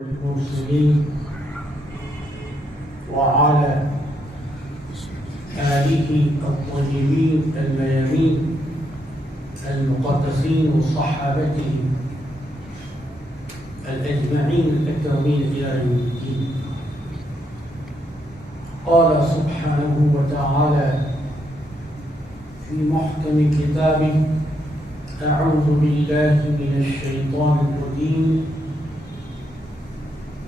المرسلين وعلى آله الطيبين الميامين المقدسين وصحابته الأجمعين الأكرمين إلى يوم الدين. قال سبحانه وتعالى في محكم كتابه: أعوذ بالله من الشيطان الرجيم.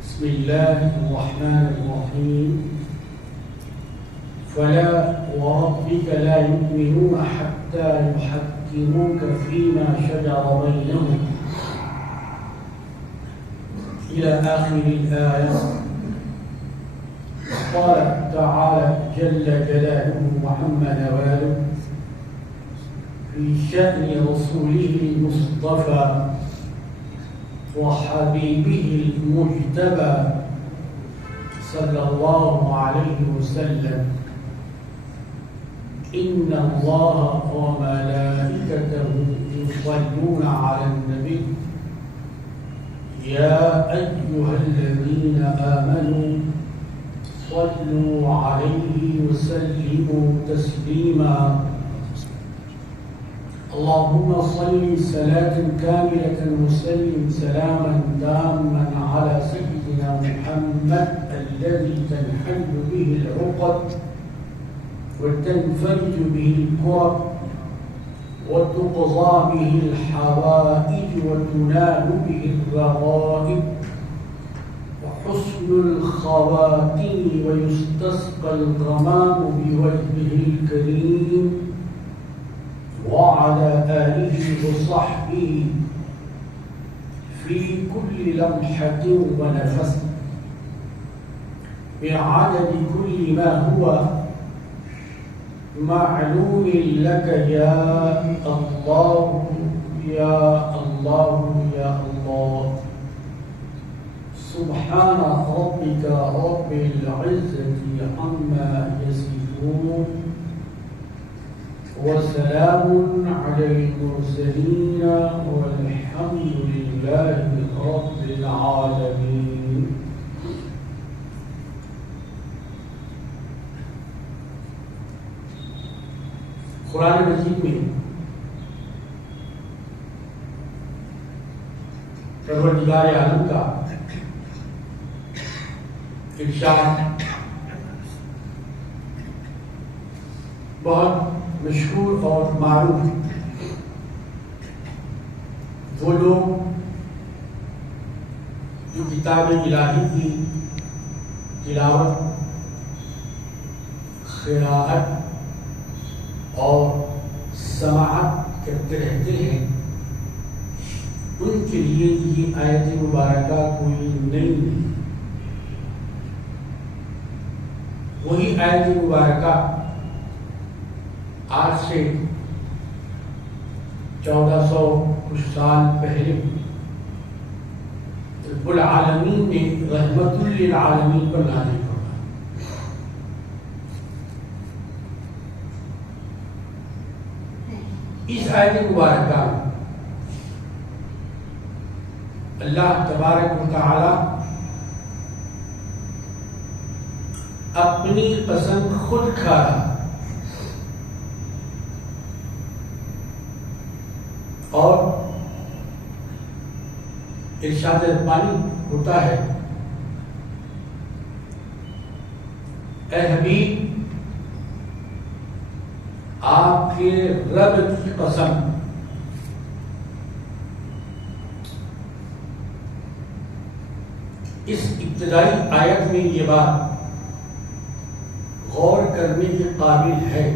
بسم الله الرحمن الرحيم. فلا وربك لا يؤمنون حتى يحكموك فيما شجر بينهم إلى آخر الآية. قال تعالى جل جلاله وعم نواله في شأن رسوله المصطفى وحبيبه المجتبى صلى الله عليه وسلم: إن الله وملائكته يصلون على النبي يا أيها الذين آمنوا صلوا عليه وسلموا تسليما. اللهم صل صلاة كاملة وسلم سلاما تاما على سيدنا محمد الذي تنحل به العقد وتنفرج به الكرب وتقضى به الحوائج وتنال به الرغائب وحسن الخواتم ويستسقى الغمام بوجهه الكريم وعلى آله وصحبه في كل لمحة ونفس بعدد كل ما هو معلوم لك يا الله يا الله يا الله. سبحان ربك رب العزة عما يصفون وسلام على المرسلين والحمد لله رب العالمين. قرآن مجید میں پروردگار عالم کا ارشاد بہت مشہور اور معروف. وہ لوگ جو کتاب الہی کی تلاوت، قراءت اور سماعت کرتے رہتے ہیں، ان کے لیے یہ آیت مبارکہ کوئی نئی نہیں. وہی آیت مبارکہ آج سے 1400 کچھ سال پہلے رب العالمین نے رحمت للعالمین پر نازل فرمائی. اس آیت مبارکہ میں اللہ تبارک و تعالی اپنی قسم خود کھا رہا اور ارشاد ربانی ہوتا ہے: اے حبیب، آپ کے رب کی قسم اس ابتدائی آیت میں یہ بات غور کرنے کے قابل ہے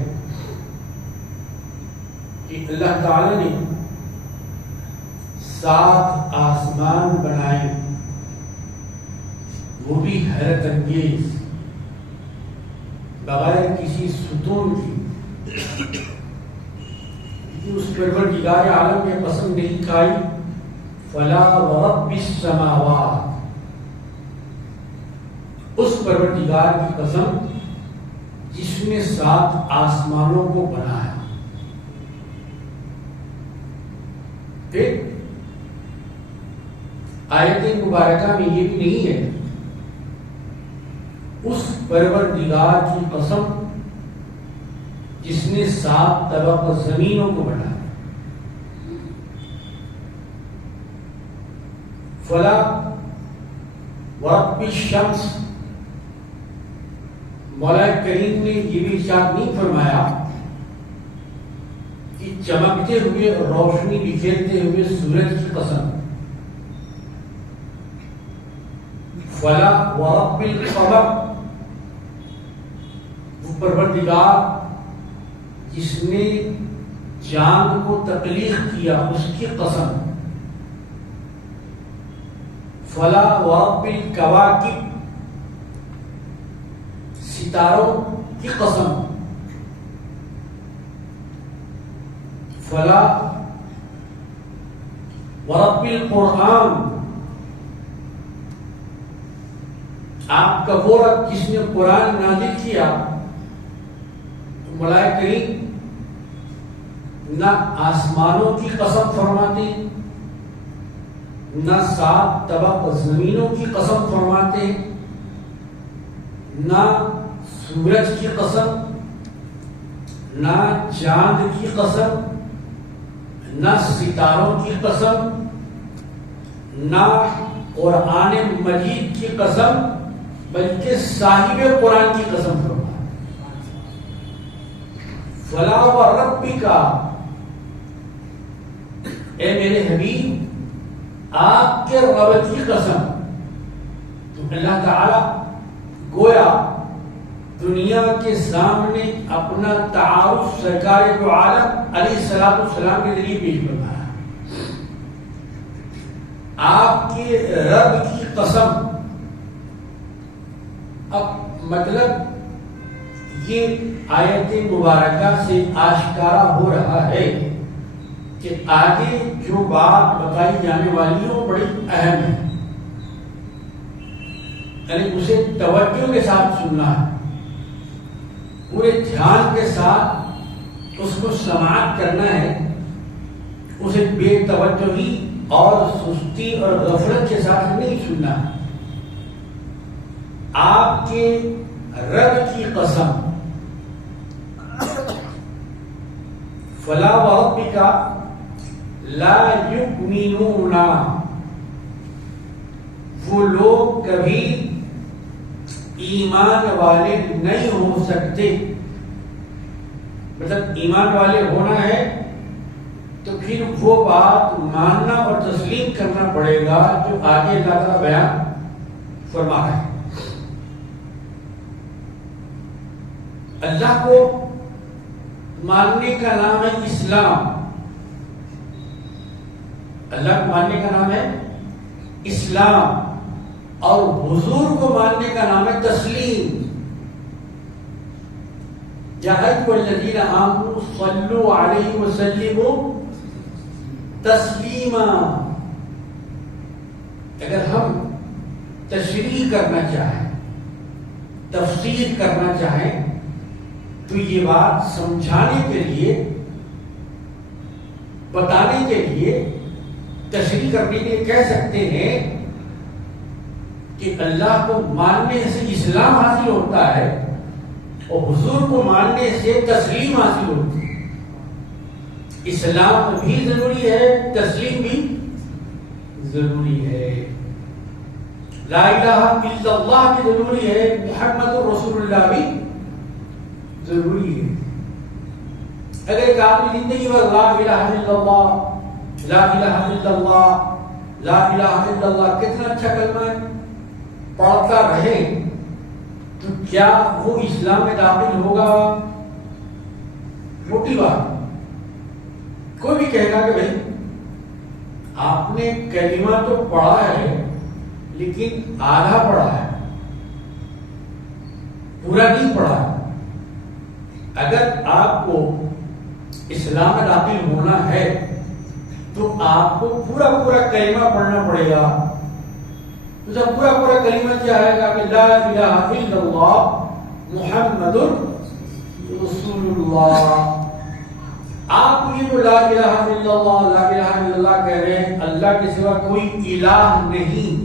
کہ اللہ تعالی نے 7 آسمان بنائے، وہ بھی حیرت انگیز، بغیر کسی ستون کی. اس پروردگار عالم نے قسم نہیں کھائی: فلا ورب السماوات. اس پروردگار کی قسم جس نے 7 آسمانوں کو بنایا. پھر آیت مبارکہ میں یہ بھی نہیں ہے اس پروردگار کی قسم جس نے 7 طبق زمینوں کو بنایا. فلا ورب الشمس، مولا کریم نے یہ بھی ارشاد نہیں فرمایا کہ چمکتے ہوئے اور روشنی بکھیرتے ہوئے سورج کی قسم. فلا ورب القمر، وہ پروردگار جس نے چاند کو تخلیق کیا اس کی قسم. فلا ورب الکواکب، ستاروں کی قسم. فلا ورب القرآن، آپ کا وہ رب جس نے قرآن نازل کیا. مولا کریم نہ آسمانوں کی قسم فرماتے، نہ 7 طبق زمینوں کی قسم فرماتے، نہ سورج کی قسم، نہ چاند کی قسم، نہ ستاروں کی قسم، نہ قرآن مجید کی قسم، بلکہ صاحب قرآن کی قسم فرماتے. فلا وربک، اے میرے حبیب آپ کے رب کی قسم. تو اللہ تعالی گویا دنیا کے سامنے اپنا تعارف سرکار دو عالم علیہ السلام کے ذریعے پیش فرمایا. آپ کے رب کی قسم. اب مطلب یہ آیت مبارکہ سے آشکارا ہو رہا ہے کہ آگے جو بات بتائی جانے والی وہ بڑی اہم ہے، یعنی اسے توجہ کے ساتھ سننا ہے، پورے دھیان کے ساتھ اس کو سماعت کرنا ہے، اسے بے توجہی اور سستی اور غفلت کے ساتھ نہیں سننا ہے. آپ کے رب کی قسم. فلا وربک لا یؤمنون، وہ لوگ کبھی ایمان والے نہیں ہو سکتے. مطلب ایمان والے ہونا ہے تو پھر وہ بات ماننا اور تسلیم کرنا پڑے گا جو آگے اللہ تعالیٰ بیان فرما رہا ہے. اللہ کو ماننے کا نام ہے اسلام. اللہ کو ماننے کا نام ہے اسلام، اور حضور کو ماننے کا نام ہے تسلیم. یا ایھا الذین آمنوا صلوا علیہ وسلموا تسلیما. اگر ہم تشریح کرنا چاہیں، تفسیر کرنا چاہیں، تو یہ بات سمجھانے کے لیے، بتانے کے لیے، تشریح کرنے کے لیے کہہ سکتے ہیں کہ اللہ کو ماننے سے اسلام حاصل ہوتا ہے اور حضور کو ماننے سے تسلیم حاصل ہوتی ہے. اسلام بھی ضروری ہے، تسلیم بھی ضروری ہے. لا الہ الا اللہ بھی ضروری ہے، محمد رسول اللہ بھی ضروری ہے. اگر ایک آدمی زندگی میں لا الہ الا اللہ، لا الہ الا اللہ، لا الہ الا اللہ کتنا اچھا کلمہ ہے پڑھتا رہے تو کیا وہ اسلام میں داخل ہوگا؟ موٹی بات. کوئی بھی کہے گا کہ بھائی آپ نے کلمہ تو پڑھا ہے لیکن آدھا پڑھا ہے، پورا نہیں پڑھا ہے. اگر آپ کو اسلام میں داخل ہونا ہے تو آپ کو پورا کلمہ پڑھنا پڑے گا. تو جب پورا کلمہ کیا ہے کہ لا الہ الا اللہ محمد رسول اللہ. آپ یہ جو لا الہ الا اللہ لا الہ الا اللہ کہہ رہے ہیں، اللہ کے سوا کوئی الہ نہیں،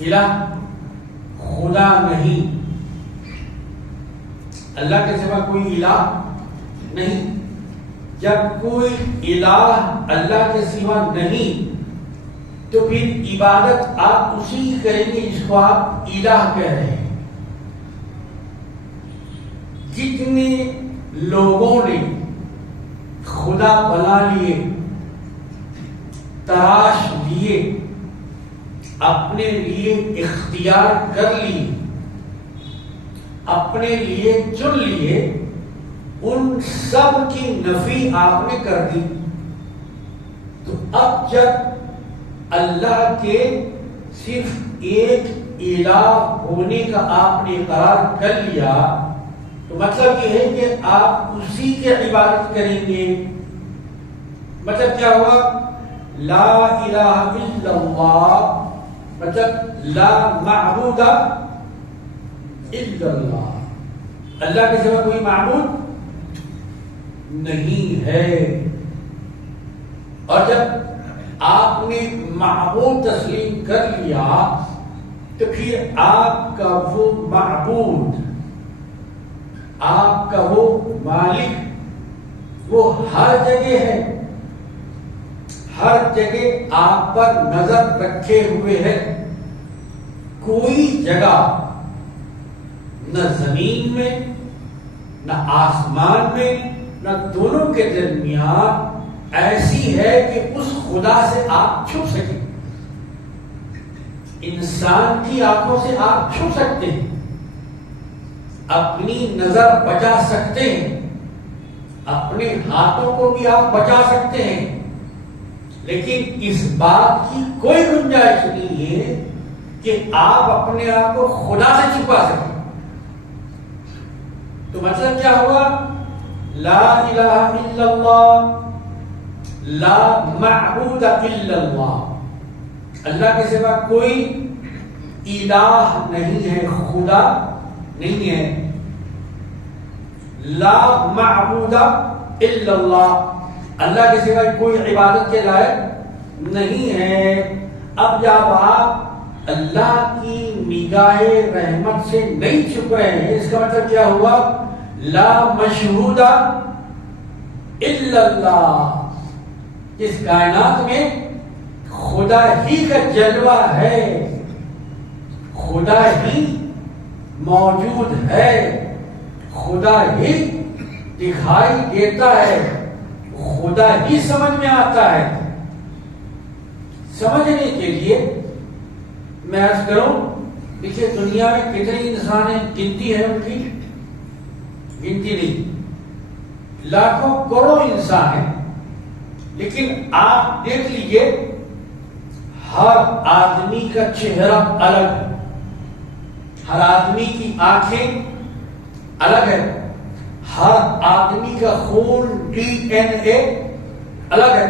الہ خدا نہیں، اللہ کے سوا کوئی الہ نہیں۔ جب کوئی الہ اللہ کے سوا نہیں تو پھر عبادت آپ اسی کی کریں گے جس کو آپ الہ کہہ رہے ہیں۔ جتنے لوگوں نے خدا بنا لیے، تراش لیے، اپنے لیے اختیار کر لیے، اپنے لیے چن لیے، ان سب کی نفی آپ نے کر دی۔ تو اب جب اللہ کے صرف ایک الہ ہونے کا آپ نے اقرار کر لیا تو مطلب یہ ہے کہ آپ اسی کی عبادت کریں گے۔ مطلب کیا ہوا؟ لا الہ الا اللہ، مطلب لا معبود الا اللہ، اللہ کے سوا کوئی معبود نہیں ہے۔ اور جب آپ نے معبود تسلیم کر لیا تو پھر آپ کا وہ معبود، آپ کا وہ مالک، وہ ہر جگہ ہے، ہر جگہ آپ پر نظر رکھے ہوئے ہے۔ کوئی جگہ نہ زمین میں نہ آسمان میں نہ دونوں کے درمیان ایسی ہے کہ اس خدا سے آپ چھپ سکیں۔ انسان کی آنکھوں سے آپ چھپ سکتے ہیں، اپنی نظر بچا سکتے ہیں، اپنے ہاتھوں کو بھی آپ بچا سکتے ہیں، لیکن اس بات کی کوئی گنجائش نہیں ہے کہ آپ اپنے آپ کو خدا سے چھپا سکیں۔ تو مطلب کیا ہوا؟ لا الہ الا اللہ، لا معبود الا اللہ، اللہ کے سوا کوئی الہ نہیں ہے، خدا نہیں ہے۔ لا معبود الا اللہ، اللہ کے سوا کوئی عبادت کے لائق نہیں ہے۔ اب جب آپ اللہ کی نگاہ رحمت سے نہیں چھپ رہے ہیں، اس کا مطلب کیا ہوا؟ لا مشہود الا اللہ، اس کائنات میں خدا ہی کا جلوہ ہے، خدا ہی موجود ہے، خدا ہی دکھائی دیتا ہے، خدا ہی سمجھ میں آتا ہے۔ سمجھنے کے لیے میں عرض کروں، دیکھیے دنیا میں کتنے انسان ہیں، گنتی ہے ان کی؟ گنتی نہیں، لاکھوں کروڑوں انسان ہیں، لیکن آپ دیکھ لیجئے ہر آدمی کا چہرہ الگ ہے، ہر آدمی کی آنکھیں الگ ہے، ہر آدمی کا خون ڈی این اے الگ ہے،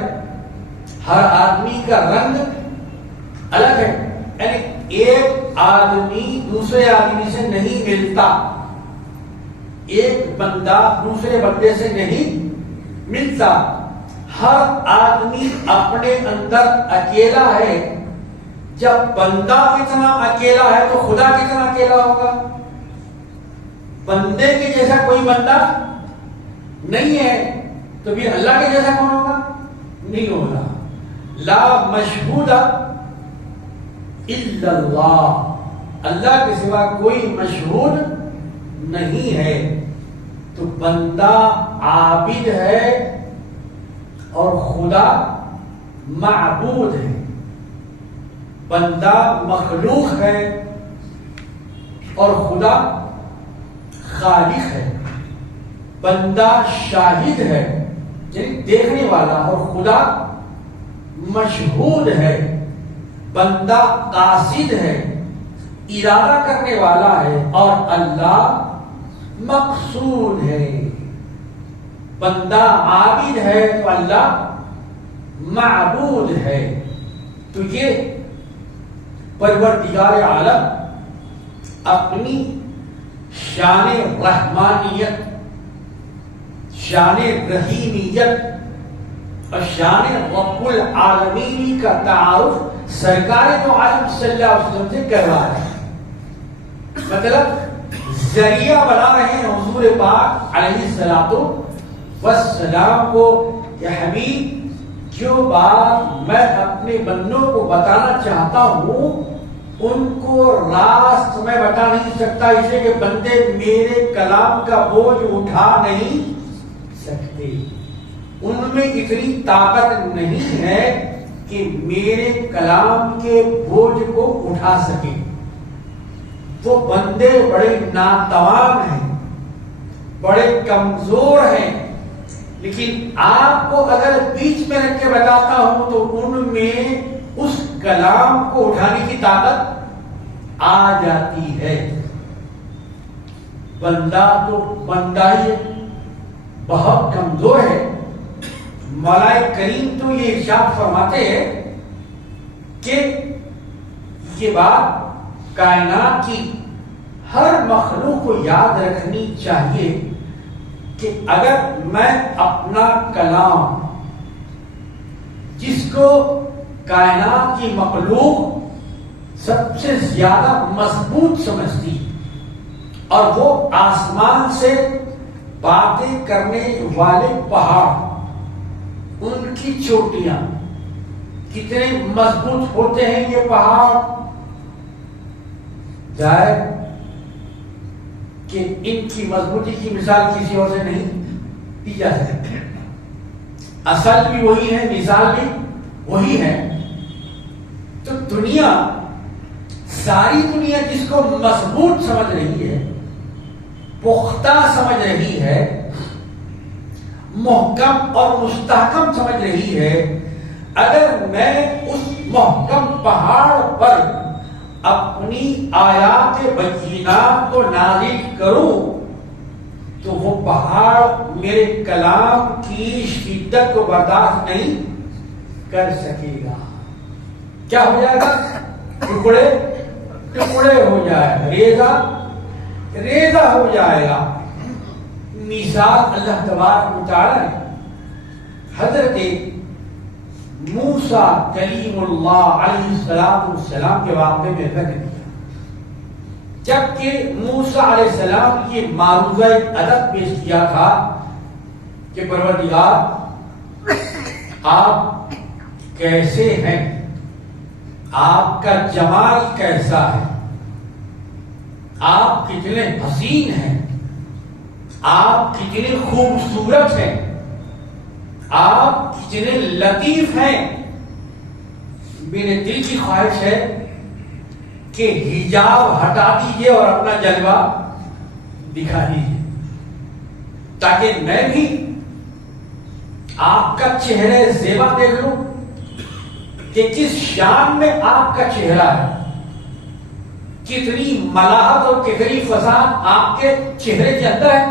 ہر آدمی کا رنگ الگ ہے، یعنی ایک آدمی دوسرے آدمی سے نہیں ملتا، ایک بندہ دوسرے بندے سے نہیں ملتا، ہر آدمی اپنے اندر اکیلا ہے۔ جب بندہ اتنا اکیلا ہے تو خدا کتنا اکیلا ہوگا؟ بندے کے جیسا کوئی بندہ نہیں ہے، تو پھر اللہ کے جیسا کون ہوگا؟ نہیں ہوگا۔ لا مشہود الا اللہ، اللہ کے سوا کوئی مشہود نہیں ہے۔ تو بندہ عابد ہے اور خدا معبود ہے، بندہ مخلوق ہے اور خدا خالق ہے، بندہ شاہد ہے یعنی دیکھنے والا اور خدا مشہود ہے، بندہ قاصد ہے ارادہ کرنے والا ہے اور اللہ مقصود ہے۔ بندہ عابد ہے تو اللہ معبود ہے۔ تو یہ پروردگار عالم اپنی شان رحمانیت شان رحیمیت اور شان رب العالمین کا تعارف سرکار تو عالم صلی اللہ علیہ وسلم سے کروا رہے ہیں. مطلب ذریعہ بنا رہے ہیں حضور پاک علیہ السلام کو کہ حبیب جو بات میں اپنے بندوں کو بتانا چاہتا ہوں ان کو راست میں بتا نہیں سکتا، اسے کہ بندے میرے کلام کا بوجھ اٹھا نہیں سکتے. ان میں اتنی طاقت نہیں ہے کہ میرے کلام کے بوجھ کو اٹھا سکے. وہ بندے بڑے ناتوان ہیں، بڑے کمزور ہیں، لیکن آپ کو اگر بیچ میں رکھ کے بتاتا ہوں تو ان میں اس کلام کو اٹھانے کی طاقت آ جاتی ہے. بندہ تو بندہ ہی بہت کمزور ہے. مولا کریم تو یہ ارشاد فرماتے ہیں کہ یہ بات کائنات کی ہر مخلوق کو یاد رکھنی چاہیے کہ اگر میں اپنا کلام جس کو کائنات کی مخلوق سب سے زیادہ مضبوط سمجھتی اور وہ آسمان سے باتیں کرنے والے پہاڑ، ان کی چوٹیاں کتنے مضبوط ہوتے ہیں یہ پہاڑ، جائے کہ ان کی مضبوطی کی مثال کسی اور سے نہیں دی جا سکتی. اصل بھی وہی ہے، مثال بھی وہی ہے. تو دنیا، ساری دنیا جس کو مضبوط سمجھ رہی ہے، پختہ سمجھ رہی ہے، محکم اور مستحکم سمجھ رہی ہے، اگر میں اس محکم پہاڑ پر اپنی آیات بینات کو نازل کروں تو وہ پہاڑ میرے کلام کی شدت کو برداشت نہیں کر سکے گا. کیا ہو جائے گا؟ ٹکڑے ٹکڑے ہو جائے گا، ریزہ ریزہ ہو جائے گا. مثال اللہ تبارک و تعالی حضرت موسیٰ کلیم اللہ علیہ السلام کے واقعے میں ذکر کیا. جبکہ موسیٰ علیہ السلام کی معروضہ ادب پیش کیا تھا کہ پروردگار آپ کیسے ہیں، آپ کا جمال کیسا ہے، آپ کتنے حسین ہیں، آپ کتنے خوبصورت ہیں، آپ کتنے لطیف ہیں. میرے دل کی خواہش ہے کہ حجاب ہٹا دیجئے اور اپنا جلوہ دکھا دیجئے تاکہ میں بھی آپ کا چہرہ زیبا دیکھ لوں کہ کس شان میں آپ کا چہرہ ہے، کتنی ملاحت اور کتنی فضاحت آپ کے چہرے کے اندر ہے.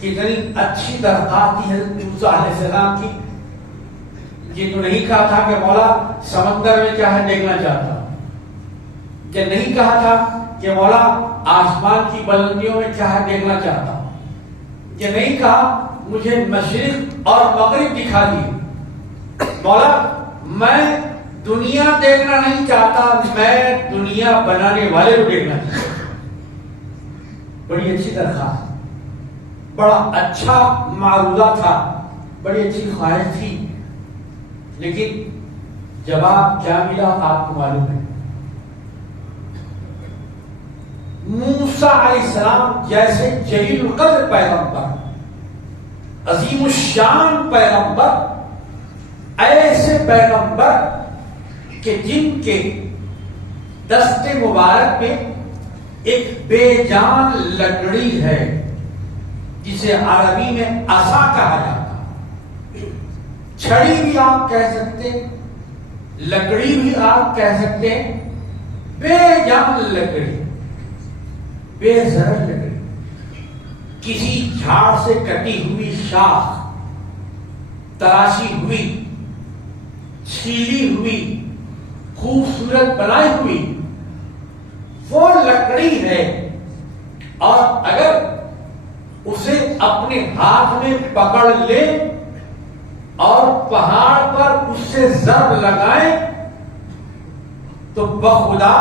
کتنی اچھی درخواست تھی حضرت موسیٰ علیہ السلام کی. یہ تو نہیں کہا تھا کہ مولا سمندر میں کیا ہے دیکھنا چاہتا ہوں، یہ نہیں کہا تھا کہ مولا آسمان کی بلندیوں میں کیا ہے دیکھنا چاہتا ہوں، یہ نہیں کہا مجھے مشرق اور مغرب دکھا دی. مولا میں دنیا دیکھنا نہیں چاہتا، میں دنیا بنانے والے کو دیکھنا چاہتا ہوں. بڑی اچھی درخواست، بڑا اچھا معروضہ تھا، بڑی اچھی خواہش تھی، لیکن جواب کیا ملا آپ کو معلوم ہے. موسیٰ علیہ السلام جیسے جلیل القدر پیغمبر، عظیم الشان پیغمبر، ایسے پیغمبر کہ جن کے دست مبارک میں ایک بے جان لکڑی ہے جسے عربی میں عصا کہا جاتا. چھڑی بھی آپ کہہ سکتے، لکڑی بھی آپ کہہ سکتے، بے جان لکڑی، بے زر لکڑی، کسی جھاڑ سے کٹی ہوئی شاخ، تراشی ہوئی، چھیلی ہوئی، خوبصورت بنائی ہوئی وہ لکڑی ہے. اور اگر اسے اپنے ہاتھ میں پکڑ لے اور پہاڑ پر اس سے ضرب لگائیں تو بخدا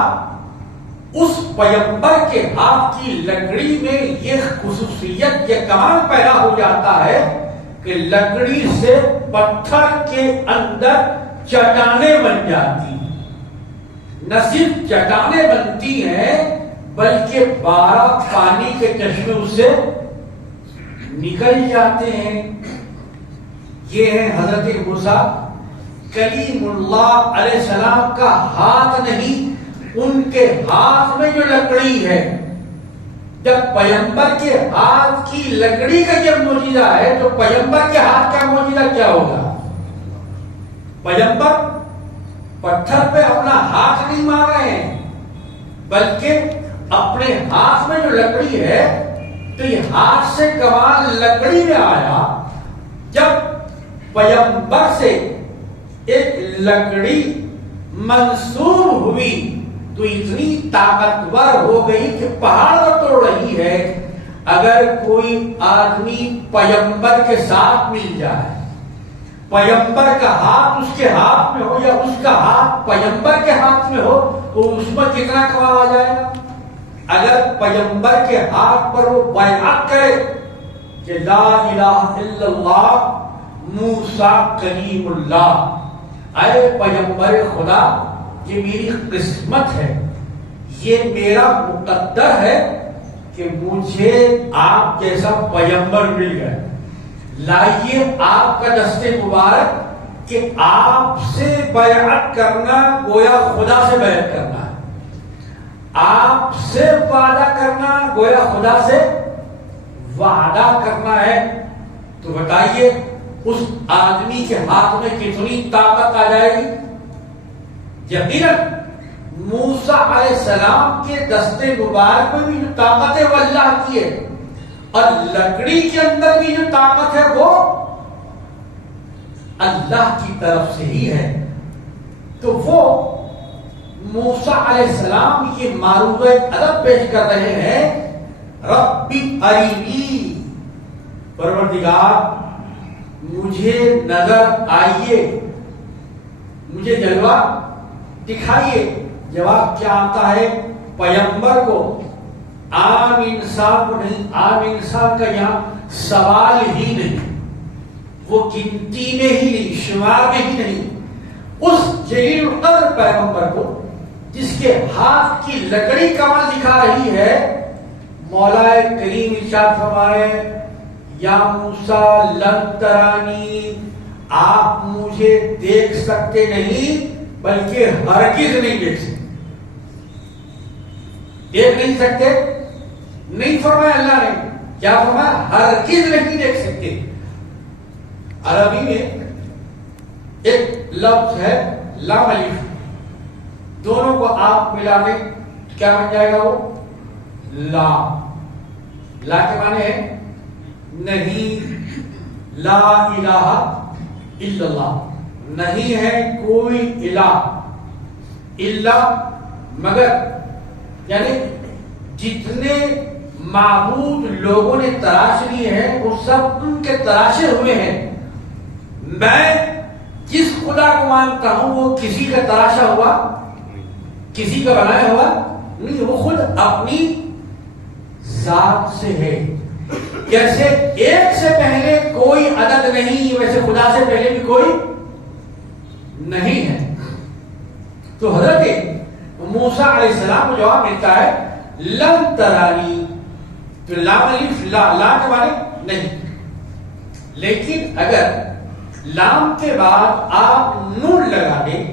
اس پیغمبر کے ہاتھ کی لکڑی میں یہ خصوصیت، یہ کمال پیدا ہو جاتا ہے کہ لکڑی سے پتھر کے اندر چٹانیں بن جاتی ہیں۔ نہ صرف چٹانیں بنتی ہیں بلکہ 12 پانی کے چشمے اس سے نکل جاتے ہیں۔ یہ ہے حضرت موسیٰ کلیم اللہ علیہ السلام کا ہاتھ نہیں، ان کے ہاتھ میں جو لکڑی ہے۔ جب پیغمبر کے ہاتھ کی لکڑی کا جب معجزہ ہے تو پیغمبر کے ہاتھ کا معجزہ کیا ہوگا؟ پیغمبر پتھر پہ اپنا ہاتھ نہیں مار رہے ہیں بلکہ اپنے ہاتھ میں جو لکڑی ہے، تو یہ ہاتھ سے کمال لکڑی میں آیا جب پیغمبر سے ایک لکڑی منسوب ہوئی تو اتنی طاقتور ہو گئی کہ پہاڑ کو توڑ رہی ہے۔ اگر کوئی آدمی پیغمبر کے ساتھ مل جائے، پیغمبر کا ہاتھ اس کے ہاتھ میں ہو یا اس کا ہاتھ پیغمبر کے ہاتھ میں ہو تو اس پر کتنا کمال آ جائے گا۔ اگر پیغمبر کے ہاتھ پر وہ بیعت کرے کہ لا الہ الا اللہ موسیٰ کلیم اللہ، اے پیغمبر خدا یہ میری قسمت ہے، یہ میرا مقدر ہے کہ مجھے آپ جیسا پیغمبر مل گئے، لائیے آپ کا دست مبارک کہ آپ سے بیعت کرنا گویا خدا سے بیعت کرنا ہے، آپ سے وعدہ کرنا گویا خدا سے وعدہ کرنا ہے۔ تو بتائیے اس آدمی کے ہاتھ میں کتنی طاقت آ جائے گی؟ یقیناً موسیٰ علیہ السلام کے دست مبارک میں بھی جو طاقت ہے وہ اللہ کی ہے، اور لکڑی کے اندر بھی جو طاقت ہے وہ اللہ کی طرف سے ہی ہے۔ تو وہ موسیٰ علیہ السلام یہ معروض ادب پیش کر رہے ہیں، ربی ارینی، پروردگار مجھے نظر آئیے، مجھے جلوہ دکھائیے۔ جواب کیا آتا ہے پیغمبر کو؟ عام انسان کو نہیں، عام انسان کا یہاں سوال ہی نہیں، وہ گنتی میں ہی نہیں، شمار میں ہی نہیں، اس جلیل القدر پیغمبر کو جس کے ہاتھ کی لکڑی کمال دکھا رہی ہے، مولا کریم ارشاد فرمائے یا موسیٰ لن ترانی، آپ مجھے دیکھ سکتے نہیں بلکہ ہرگز نہیں دیکھ سکتے۔ دیکھ نہیں سکتے نہیں فرمایا اللہ نے، کیا فرمایا؟ ہرگز نہیں دیکھ سکتے۔ عربی میں ایک لفظ ہے لام الف، دونوں کو آپ ملا دیں کیا بن جائے گا؟ وہ لا۔ لا کے معنی ہے نہیں، لا الہ الا اللہ، نہیں ہے کوئی الہ الا مگر، یعنی جتنے معبود لوگوں نے تراش لیے ہیں وہ سب ان کے تراشے ہوئے ہیں، میں جس خدا کو مانتا ہوں وہ کسی کا تراشا ہوا، کسی کا بنایا ہوا نہیں، وہ خود اپنی ذات سے ہے۔ جیسے ایک سے پہلے کوئی عدد نہیں، ویسے خدا سے پہلے بھی کوئی نہیں ہے۔ تو حضرت موسیٰ علیہ السلام کو جواب ملتا ہے لن ترانی، تو لام الف لا کے معنی نہیں، لیکن اگر لام کے بعد آپ نون لگا دیں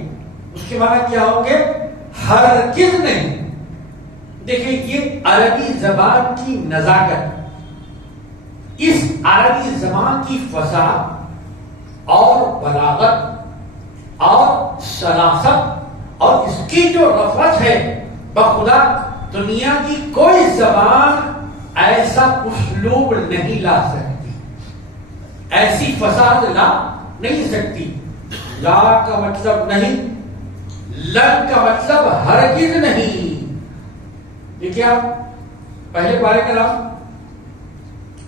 اس کے معنی کیا ہوں گے؟ ہرگز نہیں۔ دیکھیں یہ عربی زبان کی نزاکت، اس عربی زبان کی فصاحت اور بلاغت اور سلاست اور اس کی جو رفعت ہے، بخدا دنیا کی کوئی زبان ایسا اسلوب نہیں لا سکتی، ایسی فصاحت لا نہیں سکتی۔ لا کا مطلب نہیں، لن کا مطلب ہرگز نہیں۔ دیکھیے آپ پہلے پارے کا نام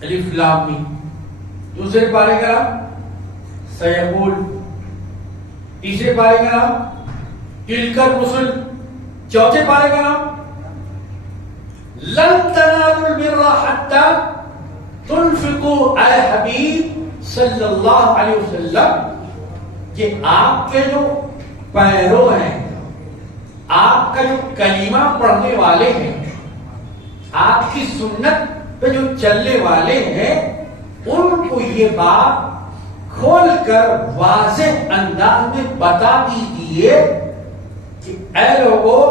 الف لام میم. دوسرے پارے کا نام سیقول. تیسرے پارے کا نام تلک الرسل. چوتھے پارے کا نام لن تنالوا البر حتى تنفقوا اے حبیب صلی اللہ علیہ وسلم کہ آپ کے جو پیرو ہیں، آپ کا جو کلمہ پڑھنے والے ہیں، آپ کی سنت پہ جو چلنے والے ہیں، ان کو یہ بات کھول کر واضح انداز میں بتا دیجیے کہ اے لوگوں،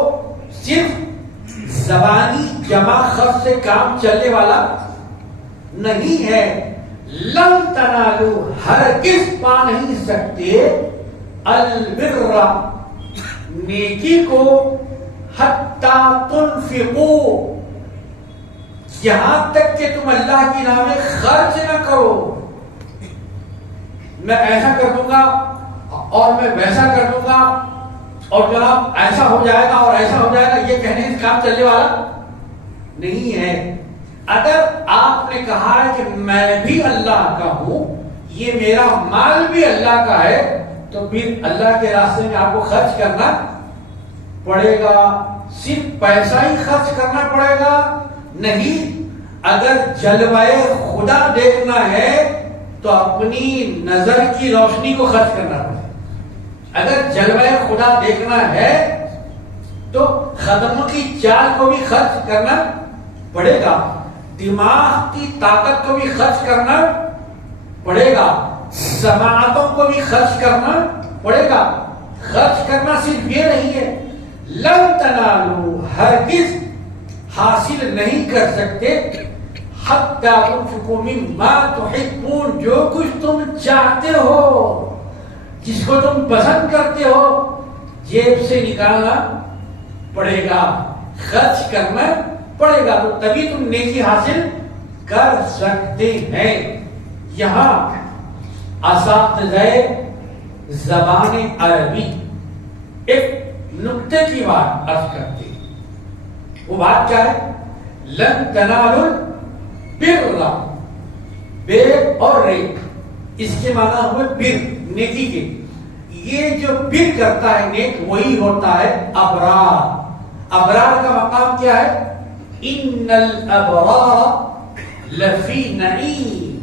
صرف زبانی جمع خط سے کام چلنے والا نہیں ہے. لن تنالوا ہرگز پا نہیں سکتے البر نیکی کو حتی تنفقوا یہاں تک کہ تم اللہ کی راہ میں خرچ نہ کرو. میں ایسا کر دوں گا اور میں ویسا کر دوں گا اور جناب ایسا ہو جائے گا اور ایسا ہو جائے گا، یہ کہنے سے کام چلنے والا نہیں ہے. اگر آپ نے کہا ہے کہ میں بھی اللہ کا ہوں، یہ میرا مال بھی اللہ کا ہے، تو پھر اللہ کے راستے میں آپ کو خرچ کرنا پڑے گا. صرف پیسہ ہی خرچ کرنا پڑے گا نہیں. اگر جلوہ خدا دیکھنا ہے تو اپنی نظر کی روشنی کو خرچ کرنا پڑے گا. اگر جلوہ خدا دیکھنا ہے تو قدموں کی چال کو بھی خرچ کرنا پڑے گا، دماغ کی طاقت کو بھی خرچ کرنا پڑے گا، سماعتوں کو بھی خرچ کرنا پڑے گا. خرچ کرنا صرف یہ نہیں ہے. لن تنالوا ہرگز حاصل نہیں کر سکتے حتی تنفقوا مما تحبون جو کچھ تم چاہتے ہو، جس کو تم پسند کرتے ہو، جیب سے نکالنا پڑے گا، خرچ کرنا پڑے گا، تو تبھی تم نیکی حاصل کر سکتے ہیں. یہاں اساتذہ زبان عربی ایک نقطے کی بات عرض کرتے ہیں. وہ بات کیا ہے؟ لن تنالوا البر، بر اور رے، اس کے معنی ہوئے بر، نیکی کے. یہ جو بر کرتا ہے نیک وہی ہوتا ہے ابرار. ابرار کا مقام کیا ہے؟ ان الابرار لفی نعیم.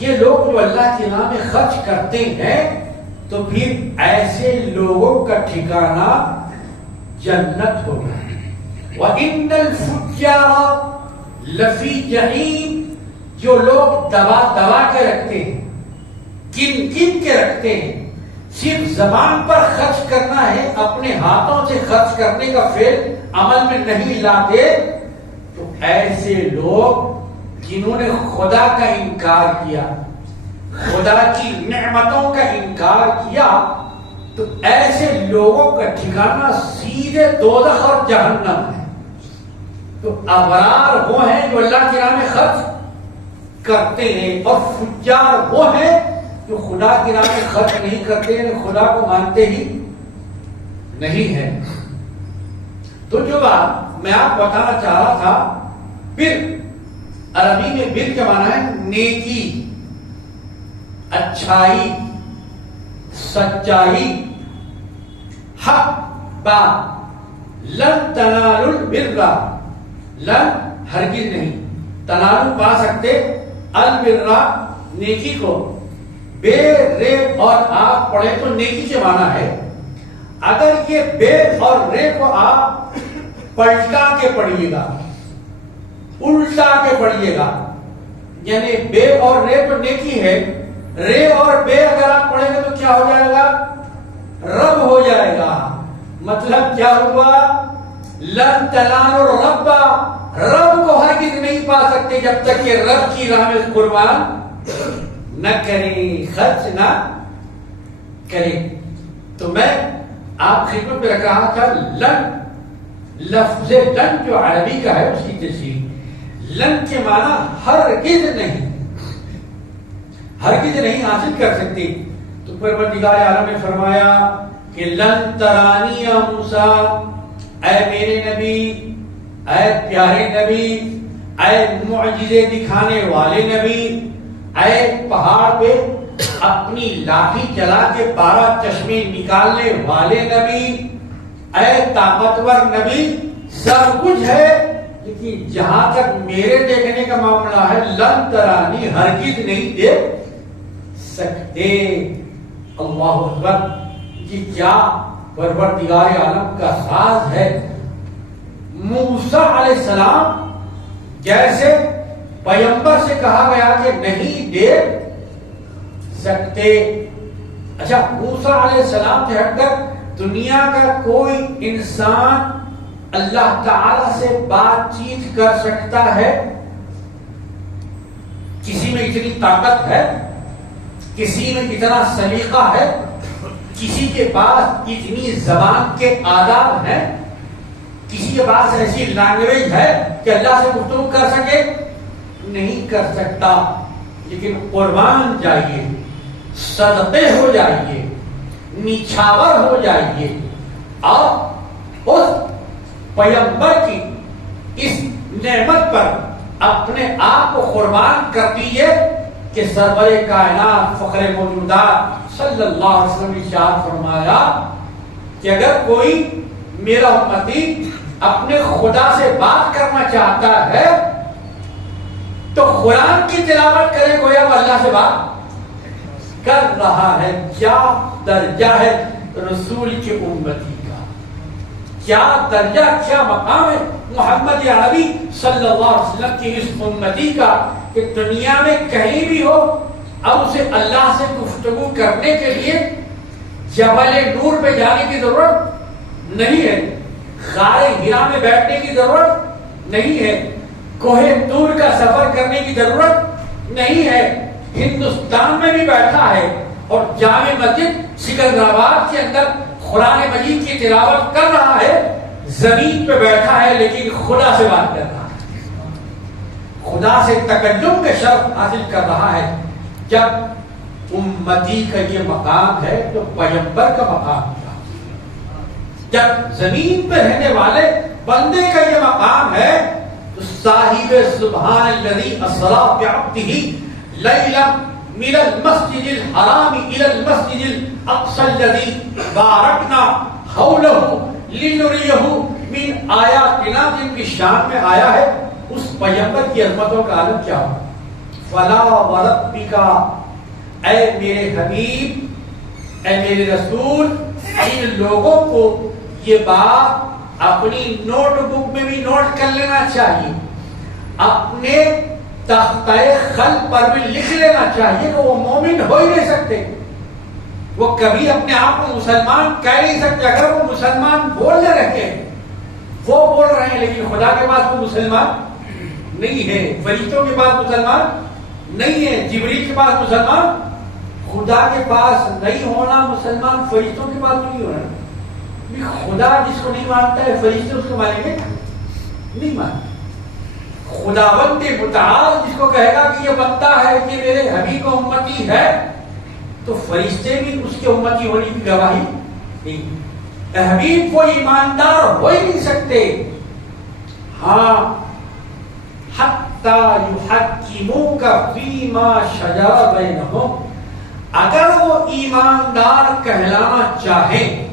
یہ لوگ جو اللہ کے نام میں خرچ کرتے ہیں تو پھر ایسے لوگوں کا ٹھکانہ جنت ہوگا. وَإِنَّ الْفُجَّارَ لَفِي جَحِيمٍ. جو لوگ دبا کے رکھتے ہیں، کن کے رکھتے ہیں، صرف زبان پر خرچ کرنا ہے، اپنے ہاتھوں سے خرچ کرنے کا فعل عمل میں نہیں لاتے، تو ایسے لوگ جنہوں نے خدا کا انکار کیا، خدا کی نعمتوں کا انکار کیا، تو ایسے لوگوں کا ٹھکانہ سیدھے دوزخ اور جہنم ہے. تو ابرار وہ ہیں جو اللہ کی راہ میں خرچ کرتے ہیں، اور فجار وہ ہیں جو خدا کی راہ میں خرچ نہیں کرتے ہیں، خدا کو مانتے ہی نہیں ہیں. تو جو بات میں آپ بتانا چاہ رہا تھا، بر عربی میں بر کا معنی ہے نیکی، اچھائی، سچائی، حق بات. لن تنالوا البر، لن ہرگز نہیں، تنالوا پا سکتے، البر نیکی کو. بے رے اور آپ پڑھیں تو نیکی کے معنی ہے. اگر یہ بے اور رے کو آپ پلٹا کے پڑھیے گا، الٹا کے پڑھیے گا، یعنی بے اور رے تو نیکی ہے، رے اور بے اگر آپ پڑھیں گے تو کیا ہو جائے گا؟ رب ہو جائے گا. مطلب کیا ہوا؟ لن تنالوا الرب، رب کو ہرگز نہیں پا سکتے جب تک کہ رب کی راہ میں قربان نہ کریں، خرچ نہ کریں. تو میں آپ خدمت میں رکھ رہا تھا لن. لفظ لن جو عربی کا ہے اس کی تشریح، لن کے معنی ہرگز نہیں، ہرگز نہیں حاصل کر سکتے. تو پروردگار عالم نے فرمایا کہ لن ترانی یا موسیٰ، اے میرے نبی، اے پیارے نبی، اے معجزے دکھانے والے نبی، اے پہاڑ پہ اپنی لاٹھی چلا کے 12 چشمے نکالنے والے نبی، اے طاقتور نبی، سب کچھ ہے، لیکن جہاں تک میرے دیکھنے کا معاملہ ہے لن ترانی، ہرگز نہیں دیکھ سکتے۔ اللہ اکبر! کہ کیا پروردگار عالم کا راز ہے۔ موسیٰ علیہ السلام جیسے پیغمبر سے کہا گیا کہ نہیں دیکھ سکتے، اچھا موسیٰ علیہ السلام سے ہٹ کر دنیا کا کوئی انسان اللہ تعالی سے بات چیت کر سکتا ہے؟ کسی میں اتنی طاقت ہے، کسی میں اتنا سلیقہ ہے، کسی کے پاس اتنی زبان کے آداب ہیں، کسی کے پاس ایسی لینگویج ہے کہ اللہ سے گفتگو کر سکے؟ نہیں کر سکتا۔ لیکن قربان جائیے، صدقے ہو جائیے، نچھاور ہو جائیے اور اس پیغمبر کی اس نعمت پر اپنے آپ کو قربان کر دیجئے کہ سرور کائنات فخر موجودات صلی اللہ علیہ وسلم نے ارشاد فرمایا کہ اگر کوئی میرا امتی اپنے خدا سے بات کرنا چاہتا ہے تو قرآن کی تلاوت کرے، گویا وہ اللہ سے بات کر رہا ہے۔ کیا درجہ ہے رسول کی امتی کا، کیا درجہ، کیا مقام ہے محمد عربی صلی اللہ علیہ وسلم کی اس امتی کا کہ دنیا میں کہیں بھی ہو اب اسے اللہ سے گفتگو کرنے کے لیے جبل نور پہ جانے کی ضرورت نہیں ہے، غار ہرا میں بیٹھنے کی ضرورت نہیں ہے، کوہ طور کا سفر کرنے کی ضرورت نہیں ہے، ہندوستان میں بھی بیٹھا ہے اور جامع مسجد سکندرآباد کے اندر قرآن مجید کی تلاوت کر رہا ہے، زمین پہ بیٹھا ہے لیکن خدا سے بات کر رہا ہے، خدا سے تکلم کے شرف حاصل کر رہا ہے۔ جب امتی کا یہ مقام ہے تو پیغمبر کا مقام کیا؟ جب زمین پہ رہنے والے بندے کا یہ مقام ہے تو صاحب سبحان الذی اسری بعبدہ لیلا من المسجد الحرام الى المسجد الاقصى الذي بارکنا حولہ لنریہ من آیاتنا، جن کی شان میں آیا ہے اس پیغمبر کی عظمتوں کا عالم کیا ہو۔ فلا وربک، اے میرے حبیب، اے میرے رسول، ان لوگوں کو یہ بات اپنی نوٹ بک میں بھی نوٹ کر لینا چاہیے، اپنے تختہ خل پر بھی لکھ لینا چاہیے کہ وہ مومن ہو ہی نہیں سکتے، وہ کبھی اپنے آپ کو مسلمان کہہ نہیں سکتے۔ اگر وہ مسلمان بولنے رہے، وہ بول رہے ہیں لیکن خدا کے پاس وہ مسلمان نہیں ہے، فرشتوں کے پاس مسلمان نہیں ہے، جبریل کے پاس مسلمان، خدا کے پاس نہیں ہونا مسلمان، فرشتوں کے پاس نہیں ہونا۔ خدا جس کو نہیں مانتا ہے فرشتے اس کو مانیں گے؟ نہیں مانتے۔ خداوند متعال جس کو کہے گا کہ یہ بندہ ہے کہ میرے حبیب کا امتی ہے تو فرشتے بھی اس کے امتی ہونے کی گواہی نہیں۔ حبیب کو ایماندار ہو ہی نہیں سکتے۔ ہاں، حتی یحکموک فیما شجر بینہم، اگر وہ ایماندار کہلانا چاہیں،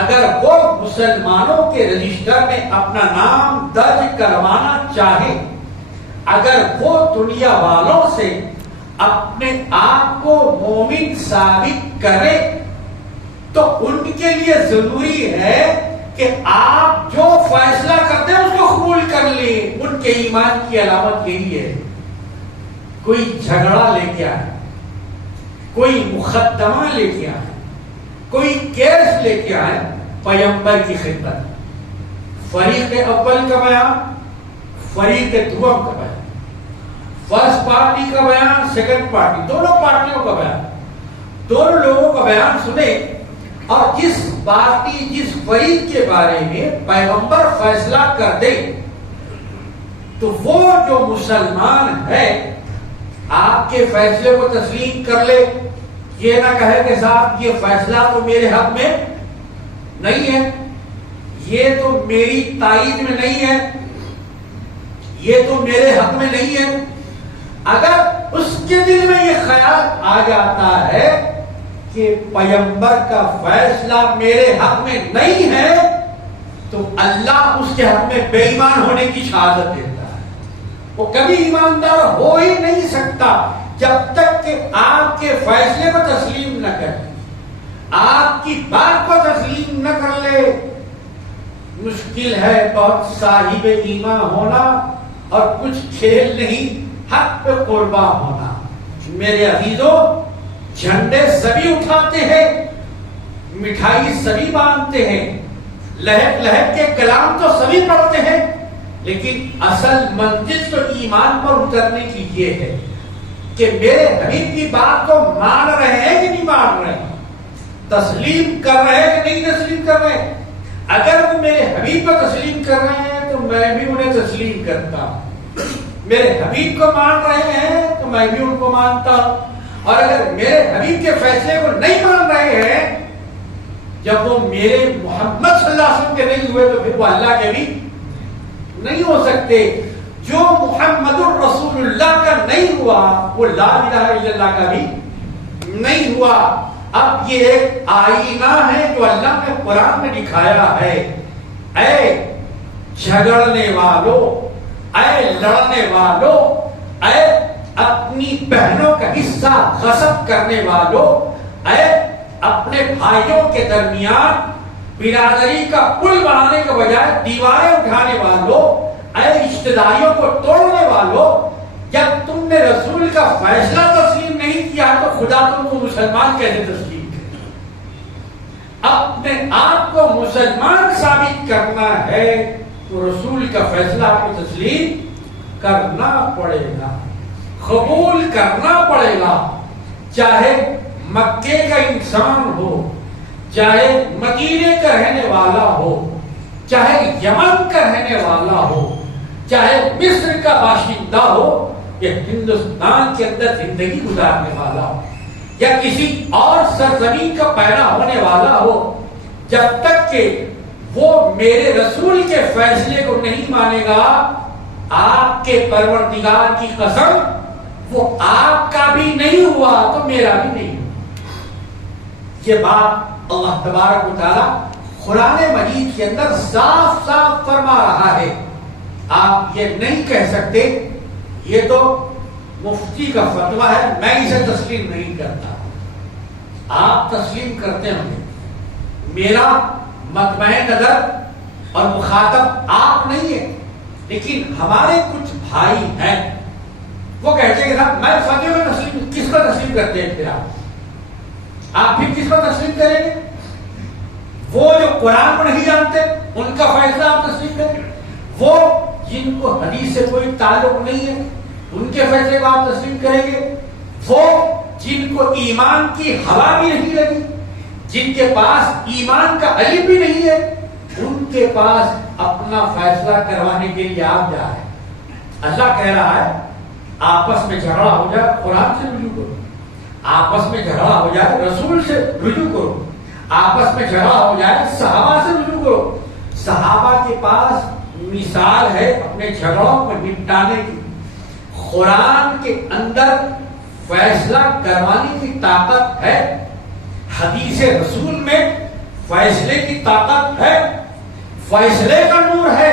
اگر وہ مسلمانوں کے رجسٹر میں اپنا نام درج کروانا چاہے، اگر وہ دنیا والوں سے اپنے آپ کو مومن ثابت کرے تو ان کے لیے ضروری ہے کہ آپ جو فیصلہ کرتے ہیں اس کو قبول کر لیں۔ ان کے ایمان کی علامت یہی ہے۔ کوئی جھگڑا لے کے آئے، کوئی مقدمہ لے کے آئے، کوئی کیس لے کے آئے پیغمبر کی خدمت، فریق اول کا بیان، فریق دوم کا بیان، فرسٹ پارٹی کا بیان، سیکنڈ پارٹی، دونوں پارٹیوں کا بیان، دونوں لوگوں کا بیان سنیں، اور جس پارٹی جس فریق کے بارے میں پیغمبر فیصلہ کر دے تو وہ جو مسلمان ہے آپ کے فیصلے کو تسلیم کر لے، یہ نہ کہے کہ صاحب یہ فیصلہ تو میرے حق میں نہیں ہے، یہ تو میری تائید میں نہیں ہے، یہ تو میرے حق میں نہیں ہے. اگر اس کے دل میں یہ خیال آ جاتا ہے کہ پیغمبر کا فیصلہ میرے حق میں نہیں ہے تو اللہ اس کے حق میں بے ایمان ہونے کی شہادت دیتا ہے. وہ کبھی ایماندار ہو ہی نہیں سکتا جب تک کہ آپ کے فیصلے کو تسلیم نہ کرے, آپ کی بات کو تسلیم نہ کر لے. مشکل ہے بہت صاحب ایمان ہونا اور کچھ کھیل نہیں حق پہ قربان ہونا. میرے عزیزوں, جھنڈے سبھی اٹھاتے ہیں, مٹھائی سبھی باندھتے ہیں, لہک لہک کے کلام تو سبھی پڑھتے ہیں, لیکن اصل منزل تو ایمان پر اترنے کی یہ ہے کہ میرے حبیب کی بات کو مان رہے ہیں کہ نہیں مان رہے ہیں, تسلیم کر رہے ہیں کہ نہیں تسلیم کر رہے ہیں. اگر وہ میرے حبیب کو تسلیم کر رہے ہیں تو میں بھی انہیں تسلیم کرتا ہوں. میرے حبیب کو مان رہے ہیں تو میں بھی ان کو مانتا ہوں. اور اگر میرے حبیب کے فیصلے کو نہیں مان رہے ہیں, جب وہ میرے محمد صلی اللہ علیہ وسلم کے نہیں ہوئے تو پھر وہ اللہ کے بھی نہیں ہو سکتے. جو محمد الرسول اللہ کا نہیں ہوا وہ لا الہ الا اللہ کا بھی نہیں ہوا. اب یہ ایک آئینہ ہے جو اللہ نے قرآن میں دکھایا ہے. اے جھگڑنے والوں, اے لڑنے والوں, اے اپنی بہنوں کا حصہ غصب کرنے والوں, اے اپنے بھائیوں کے درمیان برادری کا پل بنانے کے بجائے دیواریں اٹھانے والوں, اے رشتہ داریوں کو توڑنے والوں, جب تم نے رسول کا فیصلہ تسلیم نہیں کیا تو خدا تم کو مسلمان کیسے تسلیم کرے؟ اپنے آپ کو مسلمان ثابت کرنا ہے تو رسول کا فیصلہ آپ کو تسلیم کرنا پڑے گا, قبول کرنا پڑے گا. چاہے مکے کا انسان ہو, چاہے مدینے کا رہنے والا ہو, چاہے یمن کا رہنے والا ہو, چاہے مصر کا باشندہ ہو, یا ہندوستان کے اندر زندگی گزارنے والا ہو, یا کسی اور سرزمین کا پیدا ہونے والا ہو, جب تک کہ وہ میرے رسول کے فیصلے کو نہیں مانے گا, آپ کے پروردگار کی قسم وہ آپ کا بھی نہیں ہوا تو میرا بھی نہیں ہوا. یہ بات اللہ تبارک و تعالی قرآن مجید کے اندر صاف صاف فرما رہا ہے. آپ یہ نہیں کہہ سکتے یہ تو مفتی کا فتویٰ ہے میں اسے تسلیم نہیں کرتا. آپ تسلیم کرتے ہوں گے, میرا مطمع نظر اور مخاطب آپ نہیں ہے, لیکن ہمارے کچھ بھائی ہیں وہ کہتے ہیں کہ میں فتوے میں تسلیم, کس کو تسلیم کرتے ہیں پھر آپ پھر کس کو تسلیم کریں گے؟ وہ جو قرآن کو نہیں جانتے ان کا فیصلہ آپ تسلیم کریں, وہ جن کو حدیث سے کوئی تعلق نہیں ہے ان کے فیصلے کو آپ تسلیم کریں گے, وہ جن کو ایمان کی ہوا بھی نہیں لگی, جن کے پاس ایمان کا علم بھی نہیں ہے, ان کے پاس اپنا فیصلہ کروانے کے لیے آپ جا رہے ہیں. اللہ کہہ رہا ہے آپس میں جھگڑا ہو جائے قرآن سے رجوع کرو, آپس میں جھگڑا ہو جائے رسول سے رجوع کرو, آپس میں جھگڑا ہو جائے صحابہ سے رجوع کرو. صحابہ کے پاس مثال ہے اپنے جھگڑوں کو نپٹانے کی. قرآن کے اندر فیصلہ کروانے کی طاقت ہے, حدیث رسول میں فیصلے کی طاقت ہے, فیصلے کا نور ہے.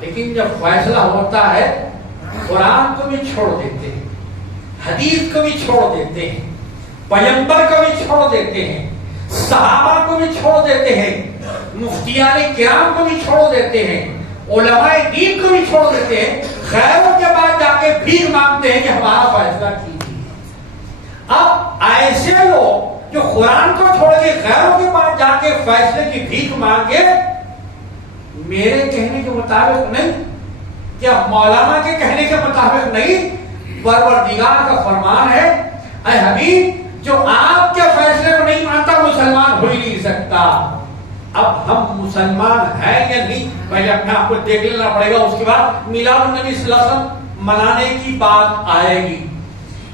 لیکن جب فیصلہ ہوتا ہے قرآن کو بھی چھوڑ دیتے ہیں, حدیث کو بھی چھوڑ دیتے ہیں, پیغمبر کو بھی چھوڑ دیتے ہیں, صحابہ کو بھی چھوڑ دیتے ہیں, مفتیان کرام کو بھی چھوڑ دیتے ہیں, علماء دین کو بھی چھوڑ دیتے ہیں, غیروں کے بعد جا کے بھیک مانگتے ہیں کہ ہمارا فیصلہ کیجیے. اب ایسے لوگ جو قرآن کو چھوڑ کے غیروں کے پاس جا کے فیصلے کی بھیک مانگے, میرے کہنے کے مطابق نہیں, کیا مولانا کے کہنے کے مطابق نہیں, پروردگار کا فرمان ہے اے حبیب جو آپ کے فیصلے کو نہیں مانتا مسلمان ہو ہی نہیں سکتا. اب ہم مسلمان ہیں یا نہیں پہلے اپنے آپ کو دیکھ لینا پڑے گا, اس کے بعد میلاد النبی صلی اللہ علیہ وسلم منانے کی بات آئے گی.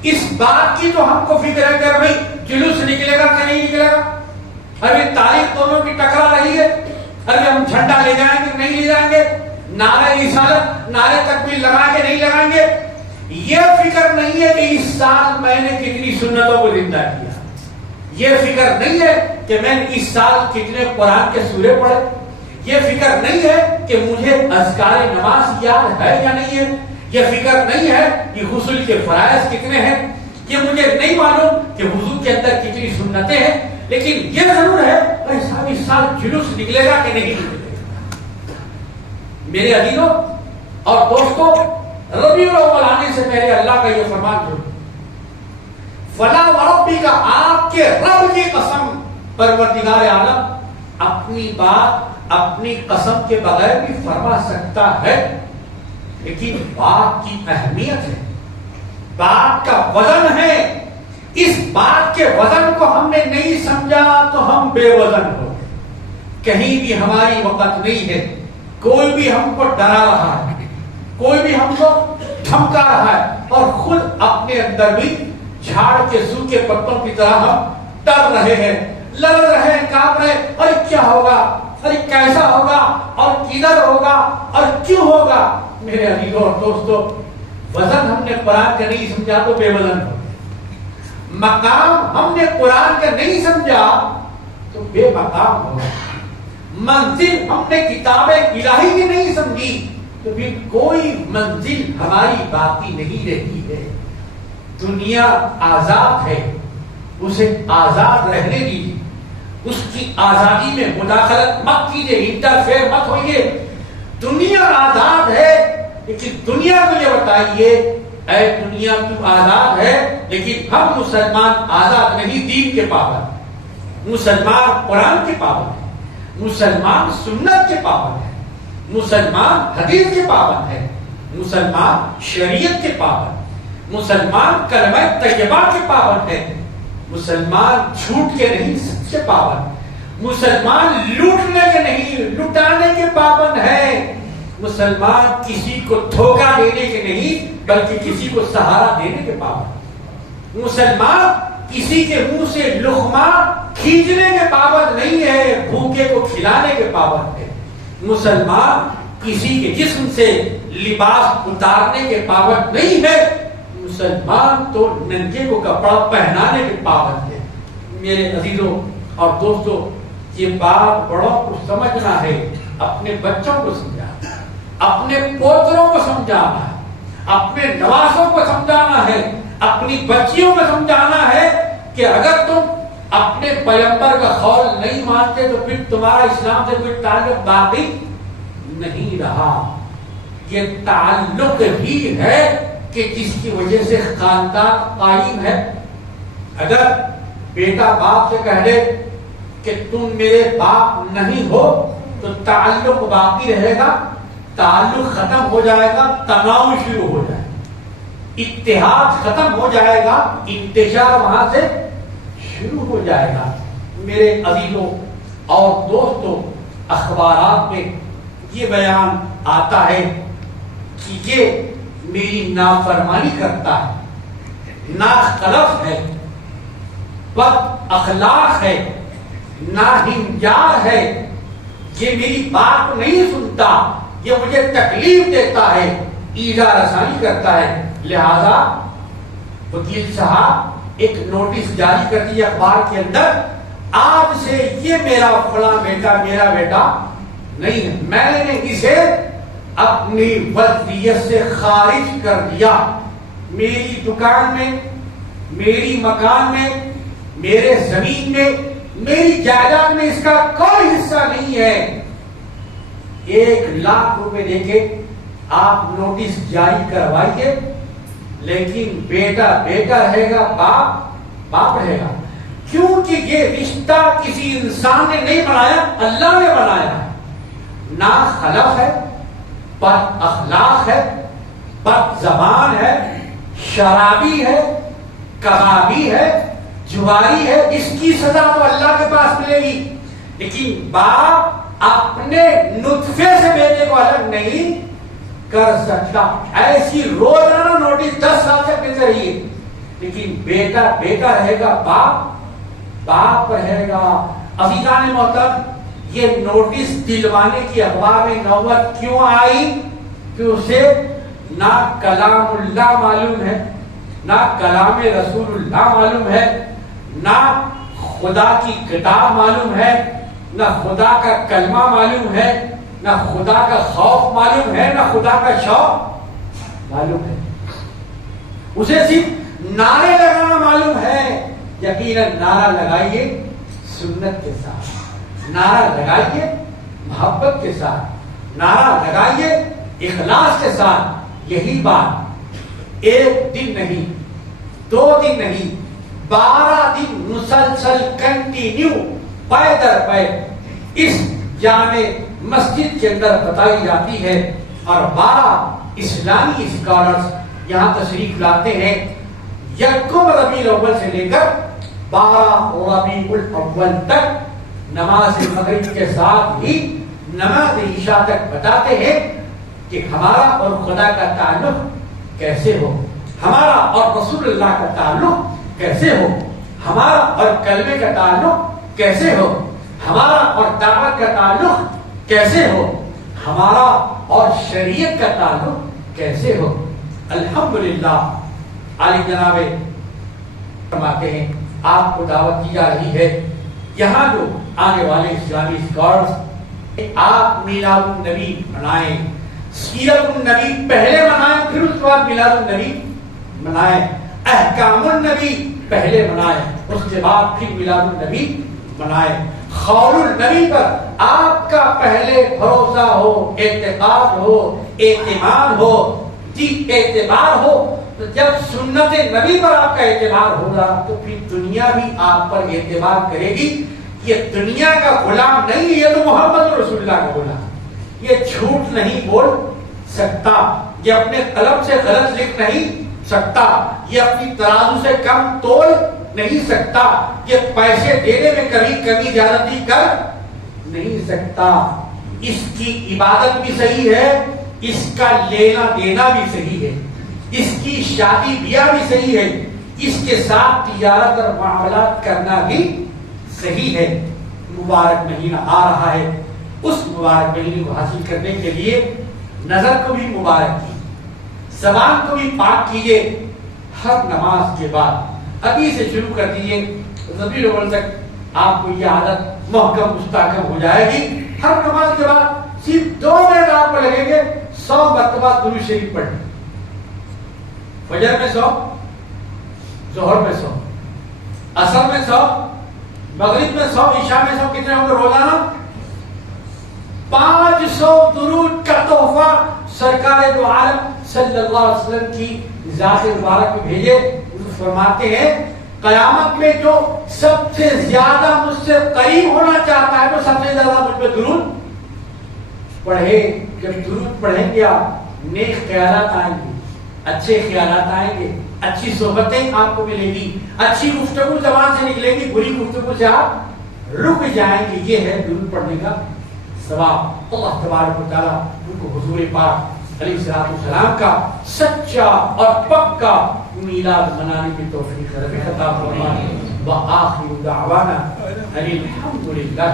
اس بات کی تو ہم کو فکر ہے کہ بھائی جلوس نکلے گا کہ نہیں نکلے گا, ابھی تاریخ دونوں کی ٹکرا رہی ہے, ابھی ہم جھنڈا لے جائیں گے نہیں لے جائیں گے, نعرہ رسالت نعرہ تکبیر لگا کے نہیں لگائیں گے. یہ فکر نہیں ہے کہ اس سال میں نے کتنی سنتوں کو زندہ کیا. یہ فکر نہیں ہے کہ میں نے اس سال کتنے قرآن کے سورے پڑھے. یہ فکر نہیں ہے کہ مجھے اذکار نماز یاد ہے یا نہیں ہے. یہ فکر نہیں ہے کہ غسل کے فرائض کتنے ہیں. یہ مجھے نہیں معلوم کہ وضو کے اندر کتنی سنتیں ہیں. لیکن یہ ضرور ہے کہ صاحب اس سال جلوس نکلے گا کہ نہیں نکلے گا. میرے عزیزوں اور دوستوں، ربیع الاول آنے سے پہلے اللہ کا یہ فرمان جو فلا وربی کا، آپ کے رب کی قسم، پروردگار عالم اپنی بات اپنی قسم کے بغیر بھی فرما سکتا ہے. لیکن بات کی اہمیت ہے، بات کا وزن ہے. اس بات کے وزن کو ہم نے نہیں سمجھا تو ہم بے وزن ہو گئے. کہیں بھی ہماری وقت نہیں ہے. کوئی بھی ہم کو ڈرا رہا ہے، کوئی بھی ہم کو دھمکا رہا ہے، اور خود اپنے اندر بھی جھاڑ کے سوکھے پتوں کی طرح ہم ڈر رہے ہیں، لڑ رہے ہیں، کانپ رہے ہیں. ارے کیا ہوگا، ارے کیسا ہوگا، اور کدھر ہوگا، اور کیوں ہوگا. میرے عزیزوں اور دوستوں، وزن ہم نے قرآن کا نہیں سمجھا تو بے وزن ہو. مقام ہم نے قرآن کا نہیں سمجھا تو بے مقام ہو. منزل ہم نے کتاب الہی کی نہیں سمجھی تو پھر کوئی منزل ہماری باقی نہیں رہتی ہے. دنیا آزاد ہے، اسے آزاد رہنے دیجیے. اس کی آزادی میں مداخلت مت کیجیے، انٹرفیئر مت ہوئیے. دنیا آزاد ہے، لیکن دنیا کو یہ بتائیے اے دنیا تو آزاد ہے، لیکن ہم مسلمان آزاد نہیں. دین کے پابند، مسلمان قرآن کے پابند ہے، مسلمان سنت کے پابند ہے، مسلمان حدیث کے پابند ہے، مسلمان شریعت کے پابند، مسلمان کلمہ طیبہ کے پابند ہے، مسلمان جھوٹ کے نہیں سچ کے پابند، مسلمان لوٹنے کے نہیں لٹانے کے پابند ہے، مسلمان کسی کو دھوکہ دینے کے نہیں بلکہ کسی کو سہارا دینے کے پابند، مسلمان کسی کے منہ سے لقمہ کھینچنے کے پابند نہیں ہے، بھوکے کو کھلانے کے پابند ہے. مسلمان کسی کے جسم سے لباس اتارنے کے پابند نہیں ہے، مسلمان تو ننگے کو کپڑا پہنانے کے پابند ہے. میرے عزیزوں اور دوستوں، یہ بات بڑوں کو سمجھنا ہے، اپنے بچوں کو سمجھانا، اپنے پوتروں کو سمجھانا ہے، اپنے نوازوں کو سمجھانا ہے، اپنی بچیوں کو سمجھانا ہے کہ اگر تم اپنے پیغمبر کا قول نہیں مانتے تو پھر تمہارا اسلام سے کوئی تعلق باقی نہیں رہا. یہ تعلق ہی ہے کہ جس کی وجہ سے خاندان قائم ہے. اگر بیٹا باپ سے کہہ دے کہ تم میرے باپ نہیں ہو تو تعلق باقی رہے گا، تعلق ختم ہو جائے گا، تناؤ شروع ہو جائے گا، اتحاد ختم ہو جائے گا، انتشار وہاں سے شروع ہو جائے گا. میرے عزیزوں اور دوستوں، اخبارات میں یہ بیان آتا ہے کہ یہ میری نافرمانی کرتا ہے، ناخلف ہے، بد اخلاق ہے، ناہنجار ہے، یہ میری بات کو نہیں سنتا، یہ مجھے تکلیف دیتا ہے، ایذا رسانی کرتا ہے. لہذا وکیل صاحب ایک نوٹس جاری کر دیا اخبار کے اندر، آج سے یہ میرا فلاں بیٹا میرا بیٹا نہیں ہے، میں نے اسے اپنی وضعیت سے خارج کر دیا. میری دکان میں، میری مکان میں، میرے زمین میں، میری جائیداد میں اس کا کوئی حصہ نہیں ہے. 1,00,000 روپے دے کے آپ نوٹس جاری کروائیے، لیکن بیٹا بیٹا رہے گا، باپ باپ رہے گا. کیونکہ یہ رشتہ کسی انسان نے نہیں بنایا، اللہ نے بنایا ہے. ناخلف ہے، بد اخلاق ہے، بد زبان ہے، شرابی ہے، کبابی ہے، جواری ہے، اس کی سزا تو اللہ کے پاس ملے گی. لیکن باپ اپنے نطفے سے بیٹے کو الگ نہیں کر سکتا. ایسی روزانہ نوٹس 10 سال تک ملتے رہیے، لیکن بیٹا بیٹا رہے گا، باپ باپ رہے گا. عزیزان محترم، یہ نوٹس دلوانے کی اخبار میں نوبت کیوں آئی کہ اسے نہ کلام اللہ معلوم ہے، نہ کلام رسول اللہ معلوم ہے، نہ خدا کی کتاب معلوم ہے، نہ خدا کا کلمہ معلوم ہے، نہ خدا کا خوف معلوم ہے، نہ خدا کا شوق معلوم ہے. اسے صرف نعرے لگانا معلوم ہے. یقیناً نعرہ لگائیے سنت کے ساتھ، نعرہ لگائیے محبت کے ساتھ، نعرہ لگائیے اخلاص کے ساتھ. یہی بات ایک دن نہیں، 2 دن نہیں، 12 دن مسلسل کنٹینیو پے در پے اس جامع مسجد کے اندر بتائی جاتی ہے. اور 12 اسلامی اسکالرز یہاں تشریف لاتے ہیں. یکم ربیع الاول سے لے کر 12 ربیع الاول تک نماز مغرب کے ساتھ ہی نماز عشاء تک بتاتے ہیں کہ ہمارا اور خدا کا تعلق کیسے ہو، ہمارا اور رسول اللہ کا تعلق کیسے ہو، ہمارا اور کلمے کا تعلق کیسے ہو، ہمارا اور دعوت کا تعلق کیسے ہو، ہمارا اور شریعت کا تعلق کیسے ہو. الحمدللہ علی جناب فرماتے ہیں آپ کو دعوت دی جا رہی ہے. یہاں جو آنے والے اسلامی اسکالرز آپ میلاد النبی منائیں، سیرت النبی پہلے منائیں، پھر اس کے بعد میلاد النبی منائیں، احکام النبی پہلے منائیں، اس کے بعد پھر میلاد النبی منائیں. قول النبی پر آپ کا پہلے بھروسہ ہو، اعتقاد ہو، اعتماد ہو، اعتبار ہو. تو جب سنت نبی پر آپ کا اعتبار ہوگا تو پھر دنیا بھی آپ پر اعتبار کرے گی. یہ دنیا کا غلام نہیں، یہ تو محمد رسول اللہ کا غلام. یہ جھوٹ نہیں بول سکتا، یہ اپنے قلم سے غلط لکھ نہیں سکتا، یہ اپنی ترازو سے کم تول نہیں سکتا، یہ پیسے دینے میں کبھی کبھی زیادتی کر نہیں سکتا. اس کی عبادت بھی صحیح ہے، اس کا لینا دینا بھی صحیح ہے، اس کی شادی بیاہ بھی صحیح ہے، اس کے ساتھ تجارت اور معاملات کرنا بھی صحیح ہے. مبارک مہینہ آ رہا ہے، اس مبارک مہینے کو حاصل کرنے کے لیے نظر کو بھی مبارک کی، زبان کو بھی پاک کیجیے. ہر نماز کے بعد ابھی سے شروع کر دیجیے، ربیع الاول تک آپ کو یہ عادت محکم مستحکم ہو جائے گی. ہر نماز کے بعد صرف 2 منٹ آپ کو لگیں گے 100 مرتبہ درود شریف پڑھیں. فجر میں 100، ظہر میں 100، عصر میں 100، مغرب میں 100، عشاء میں 100. کتنے ہوں گے روزانہ؟ 500 درود کا تحفہ سرکار دو عالم صلی اللہ علیہ وسلم کی ذات مبارک میں بھیجے. فرماتے ہیں قیامت میں جو سب سے زیادہ مجھ سے قریب ہونا چاہتا ہے تو سب سے زیادہ مجھ پہ درود پڑھے. جب درود پڑھیں گے آپ نیک خیالات آئیں گے، اچھے خیالات آئیں گے، اچھی صحبتیں آپ کو ملے گی، اچھی گفتگو زبان سے نکلے گی، بری گفتگو سے آپ رک جائیں گے. یہ ہے درود پڑھنے کا ثواب. اللہ تبارک و تعالیٰ ان کو حضور پاک علیہ السلام کا سچا اور پکا میلاد منانے کی توفیق عطا فرمائے. وآخر دعوانا ان الحمد للہ